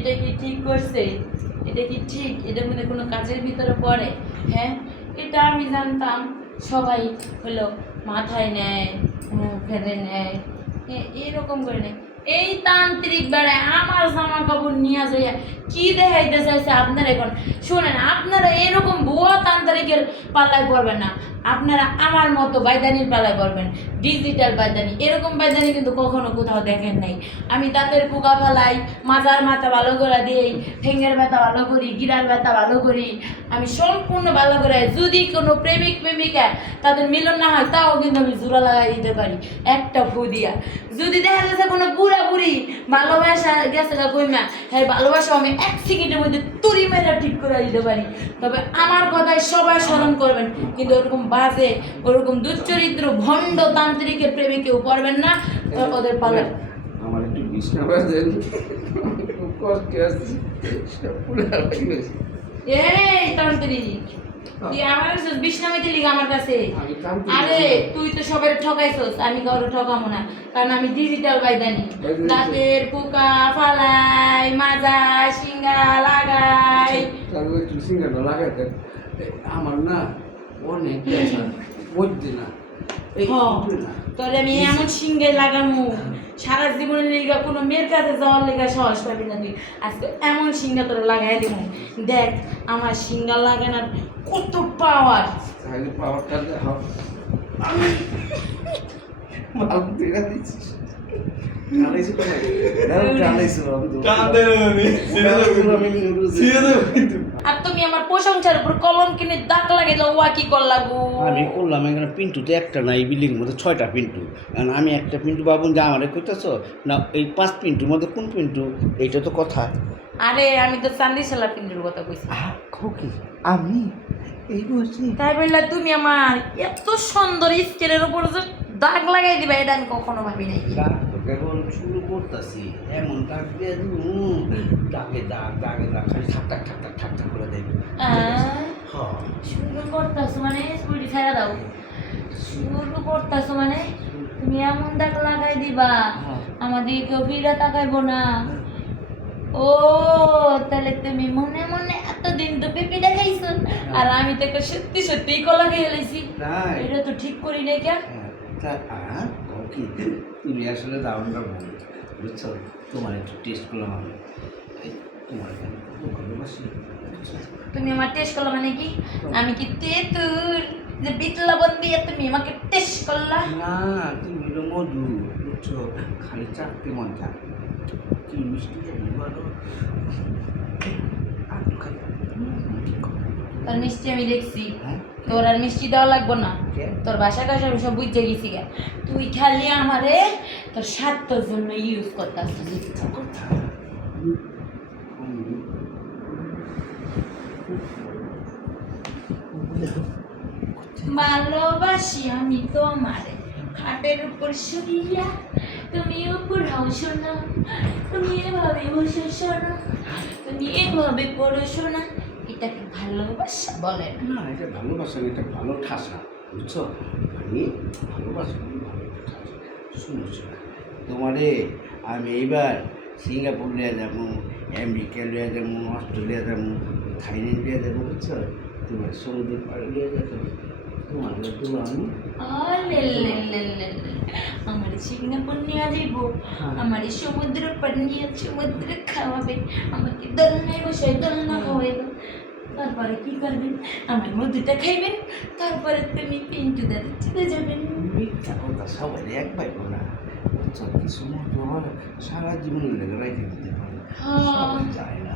এটা কি ঠিক করছে? এটা কি ঠিক? এটা মনে কোনো কাজের ভিতরে পড়ে? হ্যাঁ, এটা আমি জানতাম সবাই হলো মাথায় নেয়, ফেলে নেয়, এরকম করে নেয়। এই তান্ত্রিক বেড়ায় আমার জামা কাপড় নিয়ে যাইয়া কি দেখাইতে চাইছে আপনারা? এখন শোনেন, আপনারা এরকম ভুয়া তান্ত্রিকের পাল্লায় পড়বেন না, আপনারা আমার মতো বাইদানির পাল্লায় পড়বেন, ডিজিটাল বাইদানি। এরকম বাইদানি কিন্তু কখনো কোথাও দেখেন নাই। আমি দাঁতের পোকা ফালাই, মাজার মাথা ভালো করে দিই, ঠেঙ্গের ব্যথা ভালো করি, গিরার ব্যথা ভালো করি, আমি সম্পূর্ণ ভালো করে। যদি কোনো প্রেমিক প্রেমিকা তাদের মিলন না হয় তাও কিন্তু আমি জোড়া লাগাই দিতে পারি একটা ফু দিয়া। যদি দেখা গেছে কোনো পুরাপুরি ভালোবাসা গেছে কইমা, হ্যাঁ ভালোবাসা আমি 1 সেকেন্ডের মধ্যে তুড়ি মেরে ঠিক করে দিতে পারি। তবে আমার কথায় সবাই স্মরণ করবেন, কিন্তু ওরকম বাজে, ওরকম দুশ্চরিত্র ভণ্ড তান্ত্রিকের প্রেমে কেউ পড়বেন না, ওদের পালা। আমার একটু বিছনা বাজেন, খুব কষ্ট আসছে, এই তান্ত্রিক, তুই আমার বিষ্ণামিতে লিখ আমার কাছে। আরে তুই তো সবাই ঠকাইছস, আমি কারো ঠকামো না, কারণ আমি ডিজিটাল বাইদানি। দাঁতের পোকা ফালাই, মাজা সিঙ্গা লাগাই। সিঙ্গাটা লাগাইতে আমার না অনেক বুঝছি না। তোরে আমি এমন সিঙ্গে লাগামু, সারা জীবনের লেগা কোনো মেয়ের কাছে যাওয়ার লেগা সাহস পাবি না তুই। আজকে এমন সিঙ্গা তোরা লাগাই দিব, দেখ আমার সিঙ্গা লাগানোর কত পাওয়ার। তাহলে পাওয়ারটা দেখো, আমি মাল দেখা দিচ্ছিস। টানাইছো তো ভাই, টানাইছো আর তুমি আমার প্রশংসার উপর কলম কিনে দাগ লাগাইলে ওয়া কি করলা গো? আমি করলাম এখানে পিন্টুতে একটা না, এই বিল্ডিং মধ্যে 6টা পিন্টু। কারণ আমি একটা পিন্টু বাবুন যে আমারে কইতেছ না, এই 5 পিন্টুর মধ্যে কোন পিন্টু? এইটা তো কথা। আরে আমি তো চান্দিশালা পিন্টুর কথা কইছি। কি আমি এই বলছি? তাই বললা তুমি আমার এত সুন্দর স্কেলের উপর যে দাগ লাগাই দিবা, এটা আমি কখনো ভাবি নাই। কেবল শুরু করতেছি, এমন দাগ দিয়ে দাগে দাগ দাগে দাগ খালি ঠাক ঠাক ঠাক ঠাক ঠাক ঠাক করে দেবে। শুরু করতেছো মানে স্কুলটি ছেড়ে দাও। শুরু করতেছো মানে তুমি এমন দাগ লাগাই দিবা আমাদের কেউ ফিরে তাকাইবো না। ও তাহলে তুমি মনে মনে এতদিন তো পেঁপে দেখাইছো, আর আমি তো সত্যি সত্যি কলা খেয়ে এলাইছি। এটা তো ঠিক করি নাই কে? তুমি আসলে দারুণটা বল, বুঝছো? তোমার একটু টেস্ট করলাম আমি, তোমার তুমি আমার টেস্ট করলা মানে কি? আমি কি তেতুর যে বিট লবণ দিয়ে তুমি আমাকে টেস্ট করলা? না, তুমি হলো মধু, বুঝছো? খালি চাকতে মন থাক, কি মিষ্টি ভালো। তোর মিষ্টি আমি দেখছি, তোর আর মিষ্টি দেওয়া লাগবো না। তোর বাসা কাছে আমি সব বুঝতে গেছি গে। তুই খালি আমারে তোর স্বার্থের জন্য ইউজ করতেছিস। ভালোবাসি আমি তোমারে খাটের উপর শুইয়া, তুমি উপর হও না, তুমি এভাবে বসে শোনো, তুমি এভাবে পড়ো শোনা। এটাকে ভালোবাসা বলে না? এটা ভালোবাসা, এটা ভালো ঠাসা, বুঝছো? আমি ভালোবাসা, ভালো ঠাসা। শুনো শোনা, তোমারে আমি এইবার সিঙ্গাপুর লিয়ে যাবো, আমেরিকা লিয়ে যাবো, অস্ট্রেলিয়া যাবো, থাইল্যান্ড লিয়ে যাবো, বুঝছো? তোমার সমুদ্র পাড়ে লিয়ে যাবো, তোমার আমি আমার সিঙ্গাপুর নিয়ে যাইব, আমার সমুদ্র পার নিয়ে সমুদ্রে খাওয়াবে, আমাকে দোলনায় বসে দোলনা খাওয়াইব। তারপরে কি করবেন? আমার মধুটা খাইবেন, তারপরে তুমি পিন্টু দাদা চলে যাবেন। মিথ্যা কথা, সবাই এক ভাই না, বুঝছো? কিছু মতো সারা জীবন লেগে রেখে দিতে পারে, সবাই যায় না।